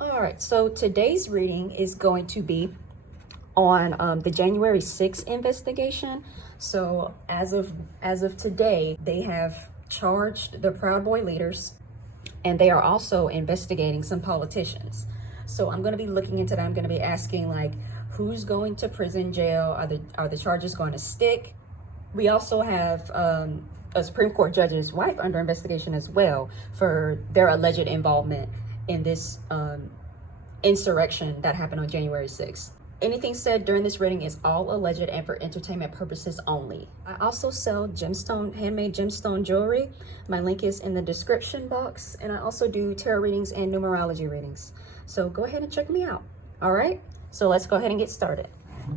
All right, so today's reading is going to be on the January 6th investigation. So as of today, they have charged the Proud Boy leaders, and they are also investigating some politicians. So I'm going to be looking into that. I'm going to be asking, like, who's going to prison, jail? Are the charges going to stick? We also have a Supreme Court judge's wife under investigation as well for their alleged involvement in this insurrection that happened on January 6th. Anything said during this reading is all alleged and for entertainment purposes only. I also sell handmade gemstone jewelry. My link is in the description box. And I also do tarot readings and numerology readings. So go ahead and check me out. All right, so let's go ahead and get started.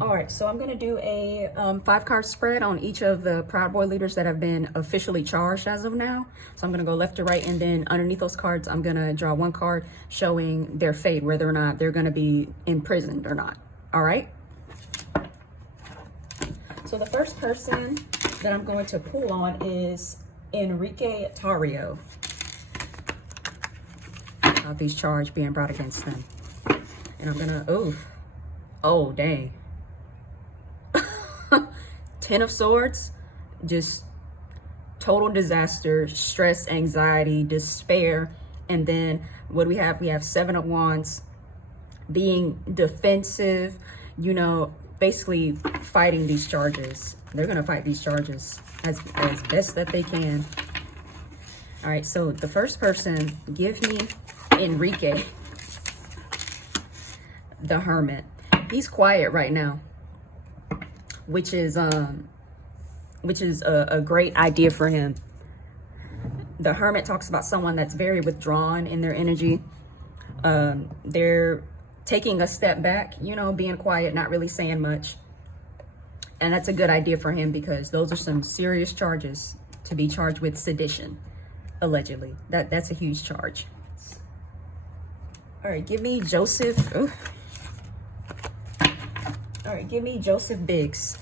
All right, so I'm gonna do a 5-card spread on each of the Proud Boy leaders that have been officially charged as of now. So I'm gonna go left to right, and then underneath those cards, I'm gonna draw one card showing their fate, whether or not they're gonna be imprisoned or not. All right. So the first person that I'm going to pull on is Enrique Tarrio. About these charges being brought against them. And I'm gonna, oh dang. 10 of Swords, just total disaster, stress, anxiety, despair. And then what do we have? We have 7 of Wands, being defensive, you know, basically fighting these charges. They're gonna fight these charges as best that they can. All right, so the first person, give me Enrique, the Hermit. He's quiet right now, which is a great idea for him. The Hermit talks about someone that's very withdrawn in their energy. They're taking a step back, you know, being quiet, not really saying much. And that's a good idea for him because those are some serious charges to be charged with sedition, allegedly. That's a huge charge. All right, give me Joseph. All right, give me Joseph Biggs.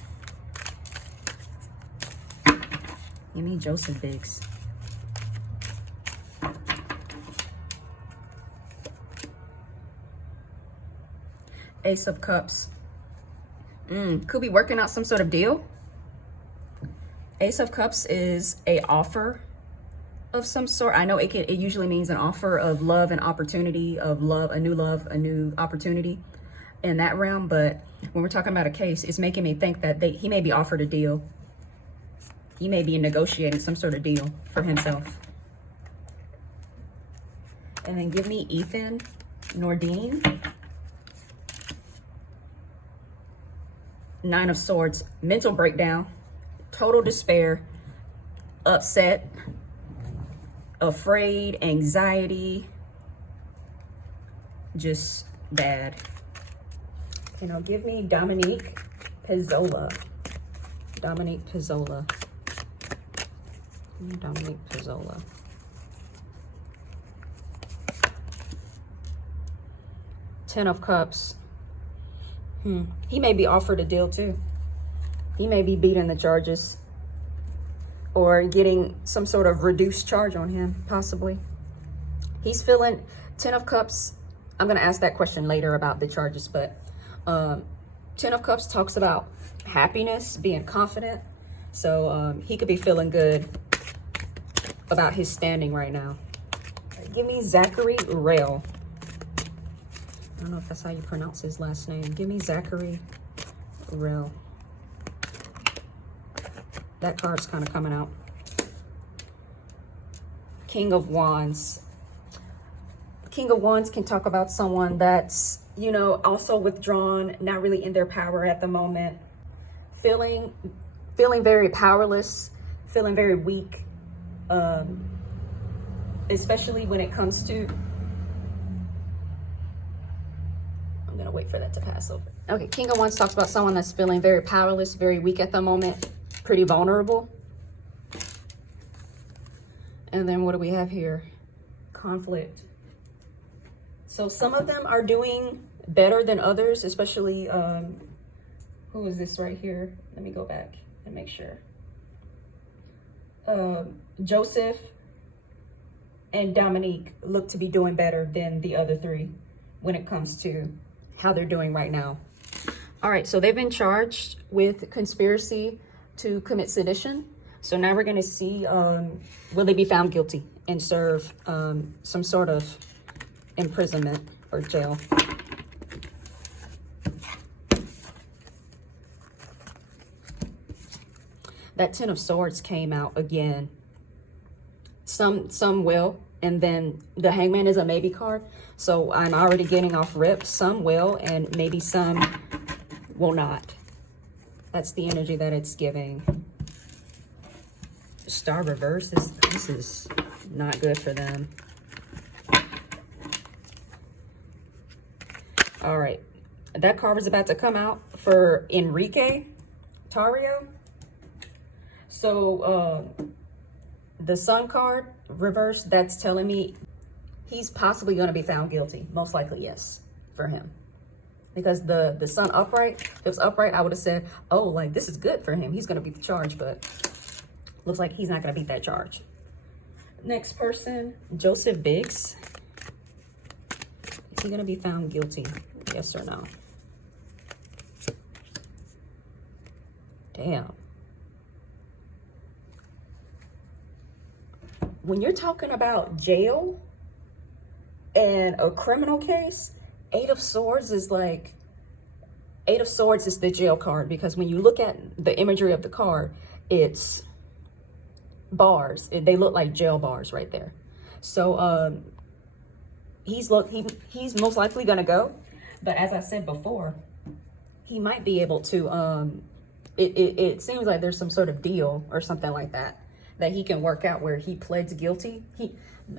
Give me Joseph Biggs. Ace of Cups. Could be working out some sort of deal. Ace of Cups is a offer of some sort. I know it usually means an offer of love and opportunity, of love, a new opportunity in that realm. But when we're talking about a case, it's making me think that he may be offered a deal. He may be negotiating some sort of deal for himself. And then give me Ethan Nordine. 9 of Swords, mental breakdown, total despair, upset, afraid, anxiety, just bad. You know, give me Dominique Pizzola. Dominique Pizzola. Dominique Pizzola. Ten of Cups. He may be offered a deal too. He may be beating the charges or getting some sort of reduced charge on him, possibly. He's feeling 10 of Cups. I'm going to ask that question later about the charges, but 10 of Cups talks about happiness, being confident. So he could be feeling good about his standing right now. Give me Zachary Rail. I don't know if that's how you pronounce his last name. Give me Zachary Rail. That card's kind of coming out. King of Wands. King of Wands can talk about someone that's, you know, also withdrawn, not really in their power at the moment. Feeling very powerless, feeling very weak, especially when it comes to, I'm gonna wait for that to pass over. Okay, King of Wands talks about someone that's feeling very powerless, very weak at the moment, pretty vulnerable. And then what do we have here? Conflict. So some of them are doing better than others, especially, who is this right here? Let me go back and make sure. Joseph and Dominique look to be doing better than the other three. when it comes to how they're doing right now. All right, so they've been charged with conspiracy to commit sedition. So now we're gonna see, will they be found guilty and serve some sort of imprisonment or jail. That Ten of Swords came out again. Some will, and then the Hangman is a maybe card. So I'm already getting off rip. Some will, and maybe some will not. That's the energy that it's giving. Star reverse, this is not good for them. All right, that card is about to come out for Enrique Tario. So the Sun card reverse, that's telling me he's possibly going to be found guilty. Most likely, yes, for him. Because the Sun upright, if it was upright, I would have said, oh, like, this is good for him. He's going to beat the charge, but looks like he's not going to beat that charge. Next person, Joseph Biggs. Is he going to be found guilty? Yes or no? Damn. When you're talking about jail and a criminal case, Eight of Swords is like, Eight of Swords is the jail card, because when you look at the imagery of the card, it's bars. They look like jail bars right there. So he's most likely gonna go, but as I said before, he might be able to it seems like there's some sort of deal or something like that he can work out where he pleads guilty.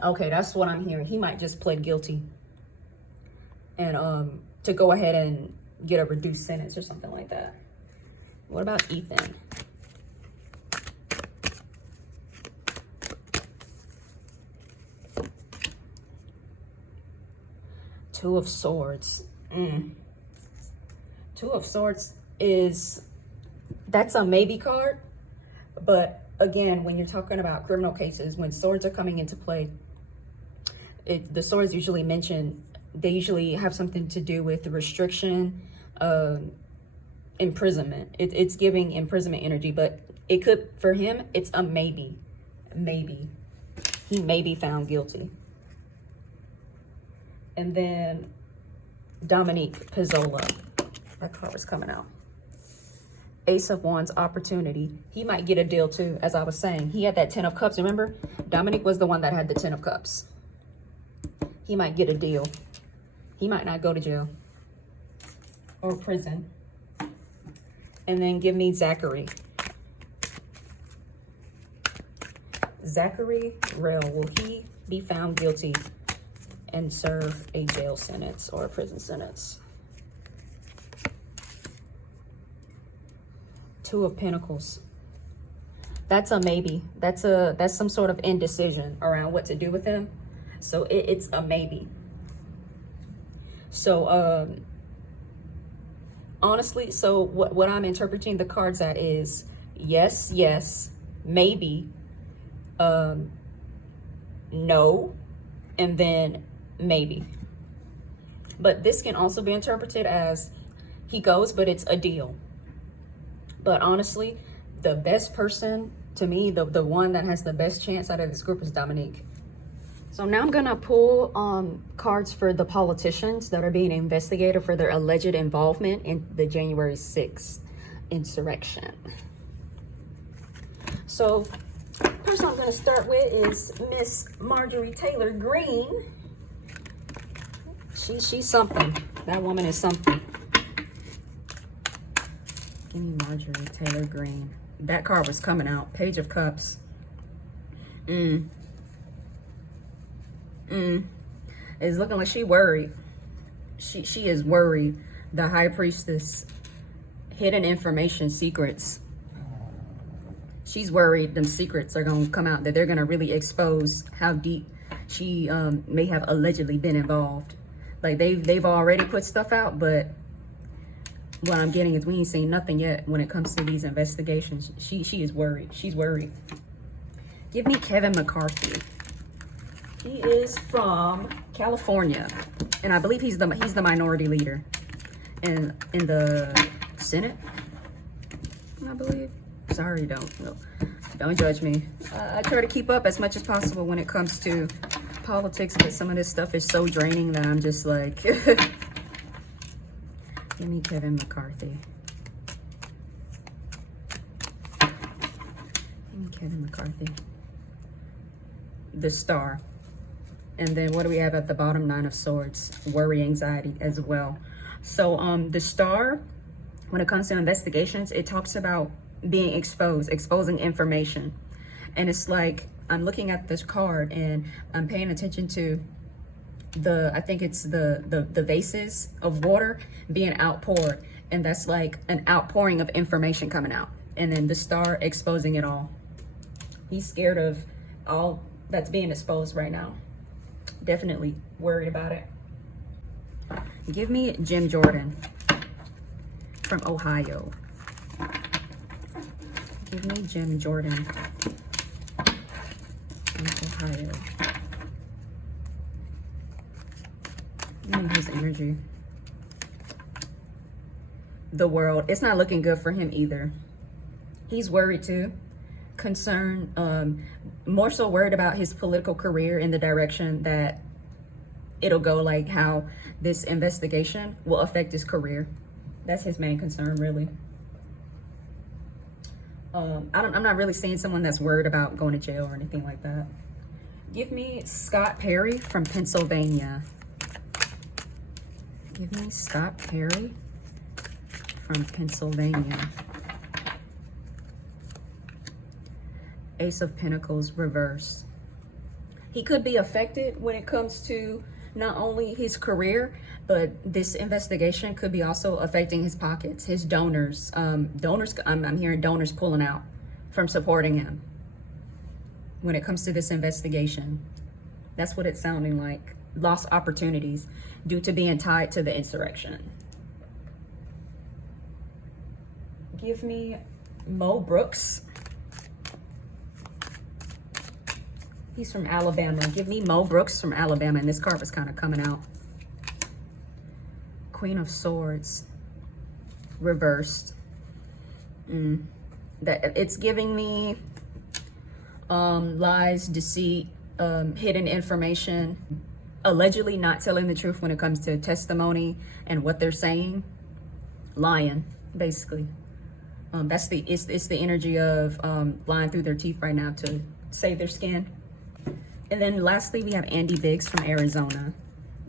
Okay, that's what I'm hearing. He might just plead guilty and to go ahead and get a reduced sentence or something like that. What about Ethan? Two of Swords. Two of Swords that's a maybe card, but again, when you're talking about criminal cases, when swords are coming into play, the swords usually they usually have something to do with the restriction, imprisonment. It's giving imprisonment energy, but it could, for him, it's a maybe. Maybe. He may be found guilty. And then Dominique Pizzola. That card was coming out. Ace of Wands, opportunity. He might get a deal too, as I was saying. He had that 10 of Cups, remember? Dominic was the one that had the 10 of Cups. He might get a deal. He might not go to jail or prison. And then give me Zachary. Zachary Rell, will he be found guilty and serve a jail sentence or a prison sentence? Two of Pentacles. That's a maybe. That's some sort of indecision around what to do with him. So it's a maybe. So honestly, so what I'm interpreting the cards at is yes, maybe, no, and then maybe. But this can also be interpreted as he goes, but it's a deal. But honestly, the best person, to me, the one that has the best chance out of this group is Dominique. So now I'm going to pull cards for the politicians that are being investigated for their alleged involvement in the January 6th insurrection. So the person I'm going to start with is Miss Marjorie Taylor Greene. She's something. That woman is something. Give me Marjorie Taylor Greene. That card was coming out. Page of Cups. It's looking like she worried. She is worried. The High Priestess. Hidden information, secrets. She's worried them secrets are going to come out, that they're going to really expose how deep she may have allegedly been involved. Like they've already put stuff out, but what I'm getting is we ain't seen nothing yet when it comes to these investigations. She is worried. She's worried. Give me Kevin McCarthy. He is from California. And I believe he's the minority leader in the Senate, I believe. Sorry, don't judge me. I try to keep up as much as possible when it comes to politics, but some of this stuff is so draining that I'm just like, give me Kevin McCarthy. Give me Kevin McCarthy. The Star. And then what do we have at the bottom? Nine of Swords. Worry, anxiety as well. So the Star, when it comes to investigations, it talks about being exposed, exposing information. And it's like, I'm looking at this card and I'm paying attention to I think it's the vases of water being outpoured. And that's like an outpouring of information coming out. And then the Star exposing it all. He's scared of all that's being exposed right now. Definitely worried about it. Give me Jim Jordan from Ohio. Give me Jim Jordan from Ohio. Give me his energy. The World. It's not looking good for him either. He's worried too. Concerned, more so worried about his political career in the direction that it'll go, like how this investigation will affect his career. That's his main concern, really. I'm not really seeing someone that's worried about going to jail or anything like that. Give me Scott Perry from Pennsylvania. Give me Scott Perry from Pennsylvania. Ace of Pentacles reversed. He could be affected when it comes to not only his career, but this investigation could be also affecting his pockets, his donors. I'm hearing donors pulling out from supporting him when it comes to this investigation. That's what it's sounding like. Lost opportunities due to being tied to the insurrection. Give me Mo Brooks. He's from Alabama. Give me Mo Brooks from Alabama. And this card was kind of coming out. Queen of Swords. Reversed. That it's giving me lies, deceit, hidden information. Allegedly not telling the truth when it comes to testimony and what they're saying. Lying, basically. It's the energy of lying through their teeth right now to save their skin. And then lastly, we have Andy Biggs from Arizona.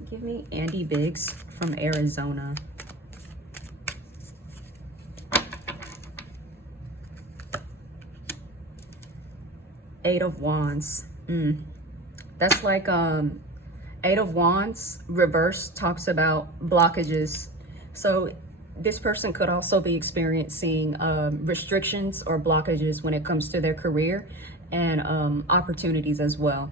Give me Andy Biggs from Arizona. Eight of Wands. That's like Eight of Wands reverse talks about blockages. So this person could also be experiencing restrictions or blockages when it comes to their career and opportunities as well.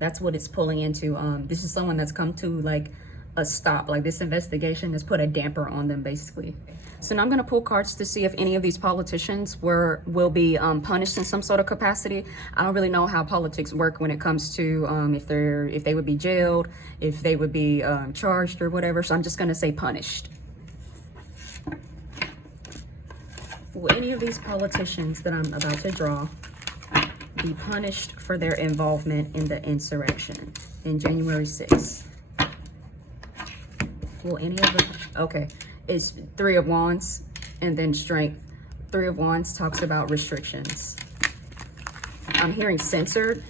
That's what it's pulling into. This is someone that's come to like a stop. Like this investigation has put a damper on them, basically. So now I'm going to pull cards to see if any of these politicians will be punished in some sort of capacity. I don't really know how politics work when it comes to if they would be jailed, if they would be charged or whatever. So I'm just going to say punished. Will any of these politicians that I'm about to draw be punished for their involvement in the insurrection in January 6th? Will any of them? Okay, it's Three of Wands and then Strength. Three of Wands talks about restrictions. I'm hearing censored,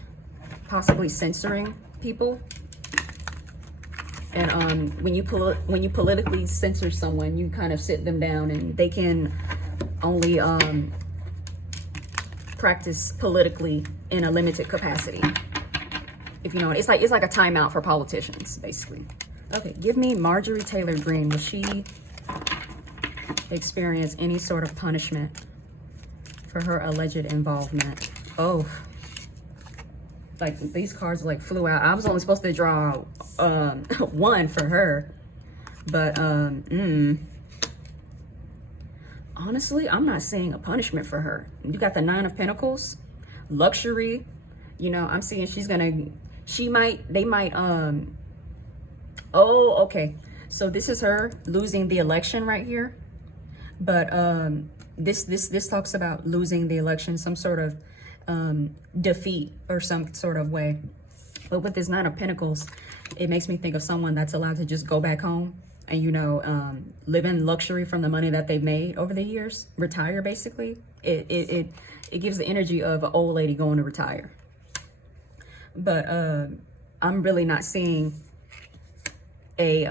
possibly censoring people. And when you politically censor someone, you kind of sit them down and they can only practice politically in a limited capacity. If you know what, it's like a timeout for politicians, basically. Okay, give me Marjorie Taylor Greene. Will she experience any sort of punishment for her alleged involvement? Oh, like these cards like flew out. I was only supposed to draw one for her, but honestly, I'm not seeing a punishment for her. You got the Nine of Pentacles, luxury. You know, I'm seeing they might Oh, okay. So this is her losing the election right here. But this talks about losing the election, some sort of defeat or some sort of way. But with this Nine of Pentacles, it makes me think of someone that's allowed to just go back home and, you know, live in luxury from the money that they've made over the years, retire basically. It gives the energy of an old lady going to retire. But I'm really not seeing a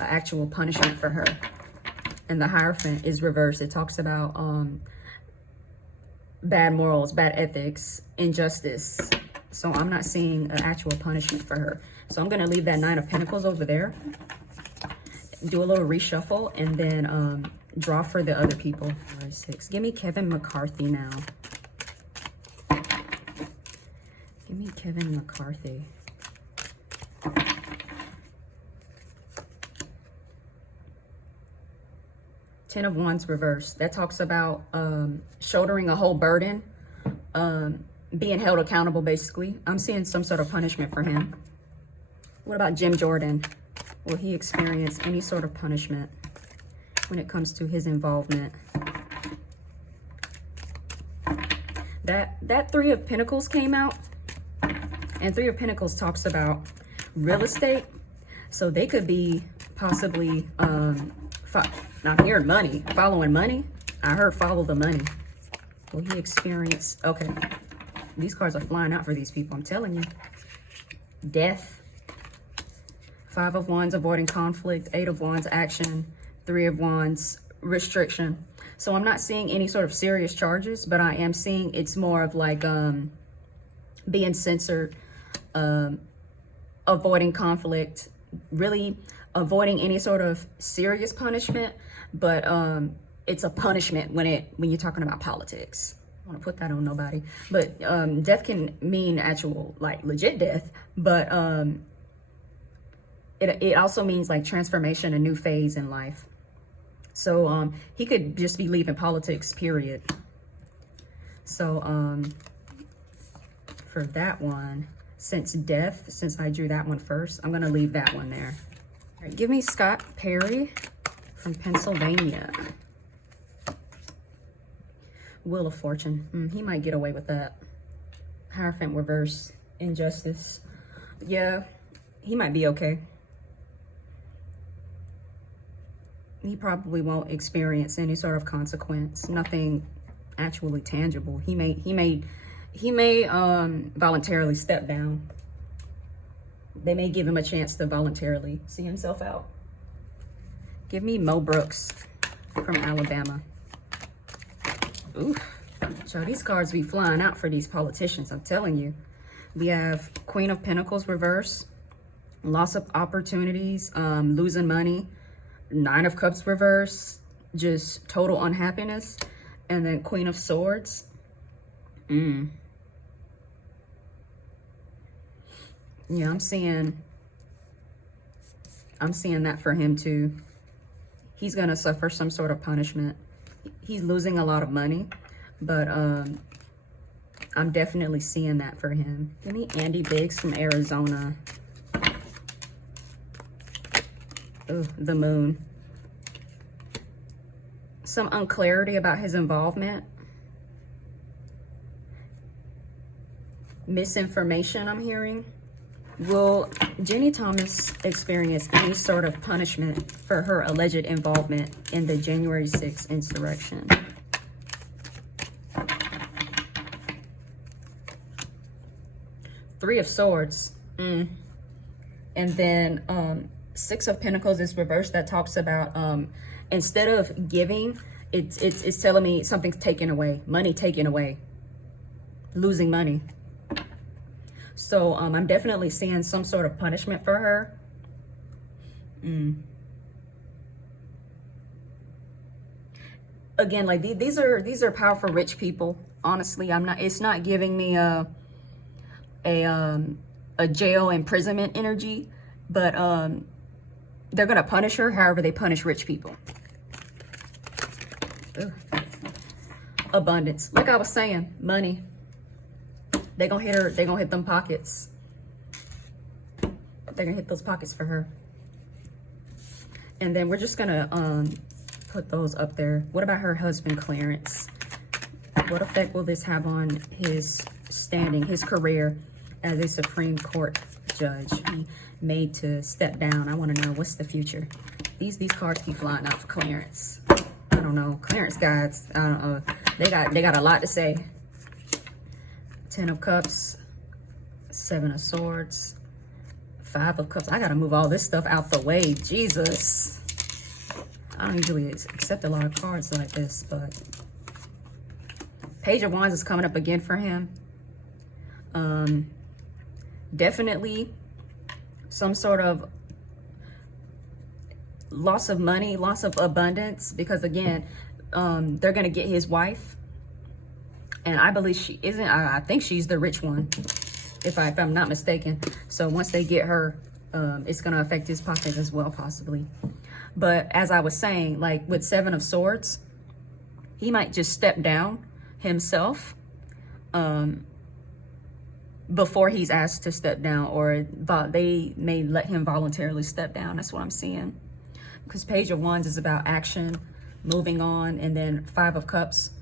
actual punishment for her. And the Hierophant is reversed. It talks about bad morals, bad ethics, injustice. So I'm not seeing an actual punishment for her. So I'm going to leave that Nine of Pentacles over there. Do a little reshuffle and then draw for the other people. 6. Give me Kevin McCarthy now. Give me Kevin McCarthy. Ten of Wands reversed. That talks about shouldering a whole burden, being held accountable, basically. I'm seeing some sort of punishment for him. What about Jim Jordan? Will he experience any sort of punishment when it comes to his involvement? That Three of Pentacles came out, and Three of Pentacles talks about real estate. So they could be possibly not hearing money, following money. I heard follow the money. Will he experience? Okay, these cards are flying out for these people, I'm telling you. Death. 5 of Wands, avoiding conflict. 8 of Wands, action. 3 of Wands, restriction. So I'm not seeing any sort of serious charges, but I am seeing it's more of like being censored, avoiding conflict, really avoiding any sort of serious punishment, but it's a punishment when you're talking about politics. I don't want to put that on nobody, but death can mean actual, like, legit death, but it also means like transformation, a new phase in life. So he could just be leaving politics, period. So for that one, since I drew that one first, I'm gonna leave that one there. All right, give me Scott Perry from Pennsylvania. Wheel of Fortune. He might get away with that. Hierophant reverse, injustice. Yeah, he might be okay. He probably won't experience any sort of consequence, nothing actually tangible. He may voluntarily step down. They may give him a chance to voluntarily see himself out. Give me Mo Brooks from Alabama. Ooh, so these cards be flying out for these politicians, I'm telling you. We have Queen of Pentacles reverse, loss of opportunities, losing money. 9 of Cups reverse, just total unhappiness. And then Queen of Swords. Yeah, I'm seeing that for him too. He's gonna suffer some sort of punishment. He's losing a lot of money, but I'm definitely seeing that for him. Give me Andy Biggs from Arizona. Ooh, the Moon. Some unclarity about his involvement. Misinformation I'm hearing. Will Ginny Thomas experience any sort of punishment for her alleged involvement in the January 6th insurrection? Three of Swords. And then 6 of Pentacles is reversed. That talks about instead of giving, it's telling me something's taken away, money taken away, losing money. So I'm definitely seeing some sort of punishment for her. Again, like these are powerful rich people. Honestly, it's not giving me a jail imprisonment energy, but they're gonna punish her however they punish rich people. Ugh. Abundance, like I was saying, money. They gonna hit her. They gonna hit them pockets. They're gonna hit those pockets for her. And then we're just gonna put those up there. What about her husband, Clarence? What effect will this have on his standing, his career as a Supreme Court judge? He made to step down. I want to know, what's the future? These cards keep flying out for Clarence. I don't know. Clarence guys, I don't know. They got a lot to say. 10 of Cups, 7 of Swords, 5 of Cups. I gotta move all this stuff out the way. Jesus. I don't usually accept a lot of cards like this, but Page of Wands is coming up again for him. Definitely some sort of loss of money, loss of abundance, because again, they're gonna get his wife, and I believe she isn't. I think she's the rich one, if I'm not mistaken. So once they get her, it's gonna affect his pockets as well, possibly. But as I was saying, like with 7 of Swords, he might just step down himself before he's asked to step down, or they may let him voluntarily step down. That's what I'm seeing. Because Page of Wands is about action, moving on, and then 5 of Cups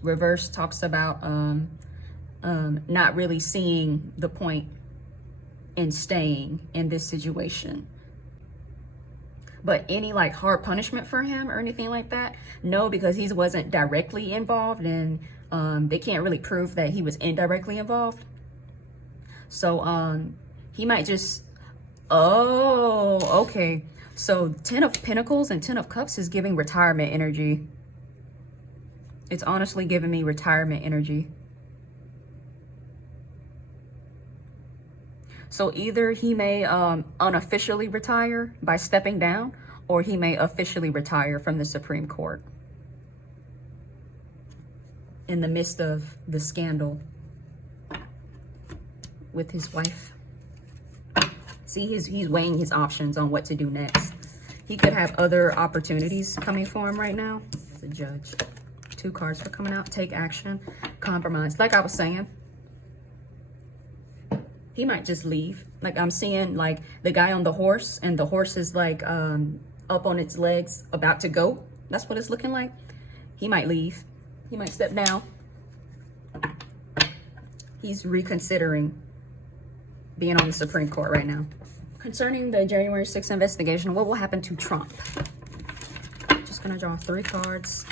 reverse talks about not really seeing the point in staying in this situation. But any like hard punishment for him or anything like that, no, because he wasn't directly involved, and they can't really prove that he was indirectly involved. So he might just, oh, okay. So 10 of Pentacles and 10 of Cups is giving retirement energy. It's honestly giving me retirement energy. So either he may unofficially retire by stepping down, or he may officially retire from the Supreme Court in the midst of the scandal with his wife. See, he's weighing his options on what to do next. He could have other opportunities coming for him right now. The Judge. 2 cards for coming out. Take action. Compromise. Like I was saying, he might just leave. Like I'm seeing like the guy on the horse, and the horse is like up on its legs about to go. That's what it's looking like. He might leave. He might step down. He's reconsidering being on the Supreme Court right now. Concerning the January 6th investigation, what will happen to Trump? Just gonna draw 3 cards.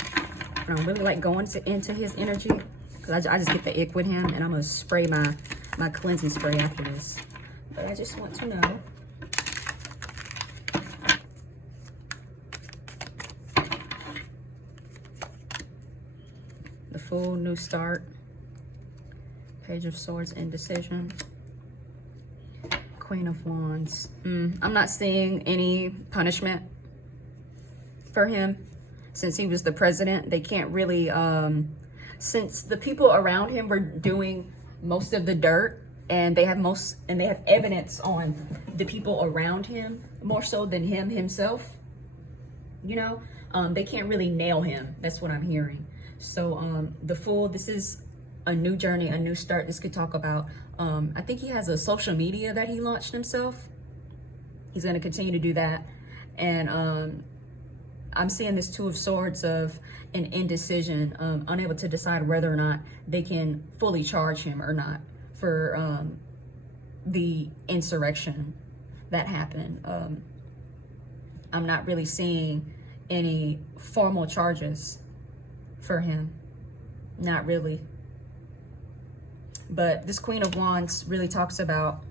And I'm really like going into his energy, because I just get the ick with him, and I'm gonna spray my cleansing spray after this. But I just want to know. The Fool, new start. Page of Swords, indecision. Queen of Wands. I'm not seeing any punishment for him since he was the president. They can't really, since the people around him were doing most of the dirt, and they have evidence on the people around him more so than him himself, you know, they can't really nail him. That's what I'm hearing. So the Fool, this is a new journey, a new start. This could talk about, I think he has a social media that he launched himself. He's going to continue to do that. And I'm seeing this 2 of Swords of an indecision, unable to decide whether or not they can fully charge him or not for the insurrection that happened. I'm not really seeing any formal charges for him. Not really. But this Queen of Wands really talks about,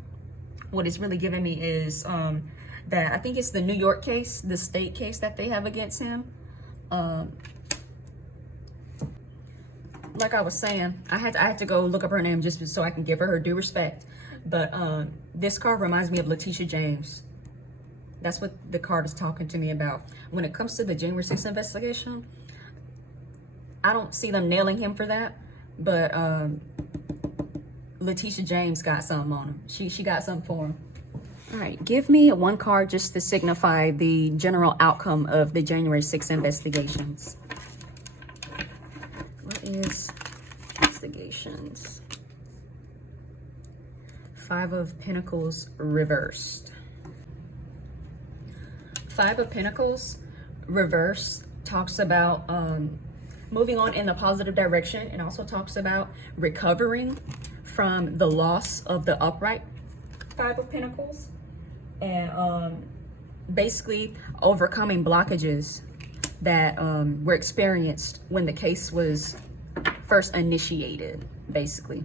what it's really giving me is that I think it's the New York case, the state case that they have against him. Like I was saying, I had to go look up her name just so I can give her due respect. But this card reminds me of Letitia James. That's what the card is talking to me about. When it comes to the January 6th investigation, I don't see them nailing him for that. But Letitia James got something on him. She got something for him. All right, give me 1 card just to signify the general outcome of the January 6th investigations. What is investigations Five of Pentacles reversed. Five of Pentacles reversed talks about moving on in the positive direction. It also talks about recovering from the loss of the upright Five of Pentacles, and basically overcoming blockages that were experienced when the case was first initiated, basically.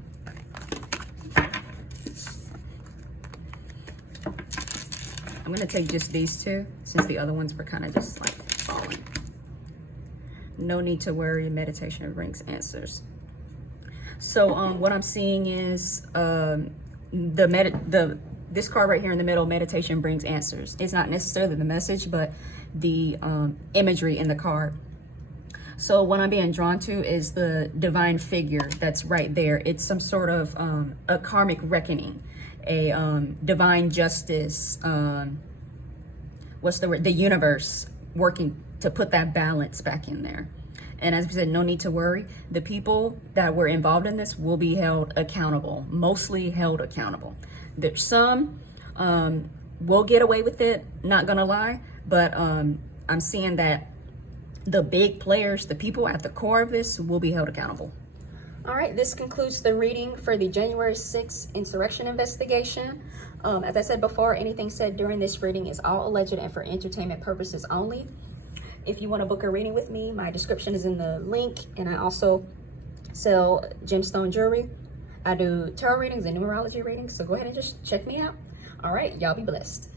I'm gonna take just these two since the other ones were kind of just like falling. No need to worry, meditation brings answers. So what I'm seeing is this card right here in the middle, meditation brings answers. It's not necessarily the message, but the imagery in the card. So what I'm being drawn to is the divine figure that's right there. It's some sort of a karmic reckoning, a divine justice, what's the word? The universe working to put that balance back in there. And as we said, no need to worry. The people that were involved in this will be held accountable, mostly held accountable. There's some will get away with it, not gonna lie, but I'm seeing that the big players, the people at the core of this, will be held accountable. All right, this concludes the reading for the January 6th insurrection investigation. As I said before, anything said during this reading is all alleged and for entertainment purposes only. If you want to book a reading with me, my description is in the link, and I also sell gemstone jewelry. I do tarot readings and numerology readings, so go ahead and just check me out. All right, y'all be blessed.